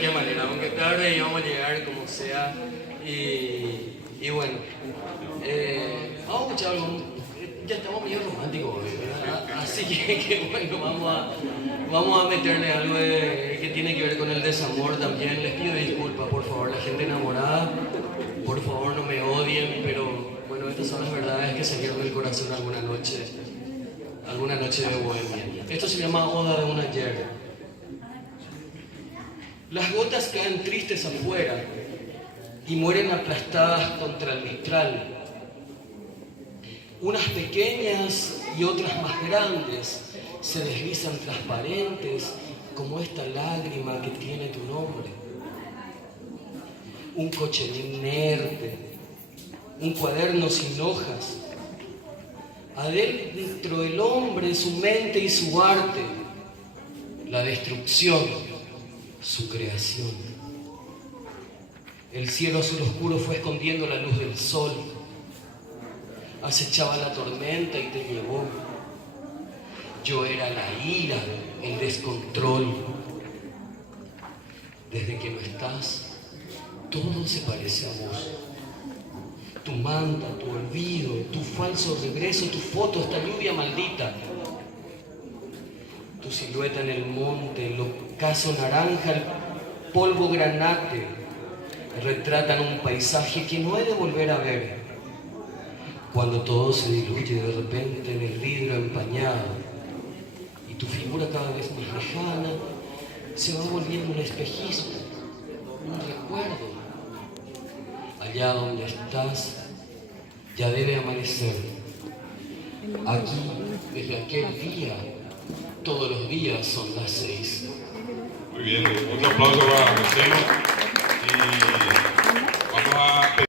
cualquier manera, aunque tarde íbamos a llegar como sea. Y bueno, vamos a escuchar algo. Ya estamos medio románticos hoy, ¿verdad? Así que bueno, vamos a meterle algo que tiene que ver con el desamor también. Les pido disculpas, por favor, la gente enamorada, por favor no me odien, pero bueno, estas son las verdades que se llevan del corazón alguna noche de bohemia. Esto se llama Oda de un ayer. Las gotas caen tristes afuera y mueren aplastadas contra el vitral. Unas pequeñas y otras más grandes se deslizan transparentes como esta lágrima que tiene tu nombre. Un coche inerte, un cuaderno sin hojas. Adentro del hombre, su mente y su arte, la destrucción, su creación. El cielo azul oscuro fue escondiendo la luz del sol. Acechaba la tormenta y te llevó. Yo era la ira, el descontrol. Desde que no estás, todo se parece a vos. Tu manta, tu olvido, tu falso regreso, tu foto, esta lluvia maldita. Tu silueta en el monte, el ocaso naranja, el polvo granate, retratan un paisaje que no he de volver a ver. Cuando todo se diluye de repente en el vidrio empañado y tu figura cada vez más lejana se va volviendo un espejismo, un recuerdo. Allá donde estás ya debe amanecer. Aquí, desde aquel día, todos los días son las 6. Muy bien, otro aplauso para Marcelo.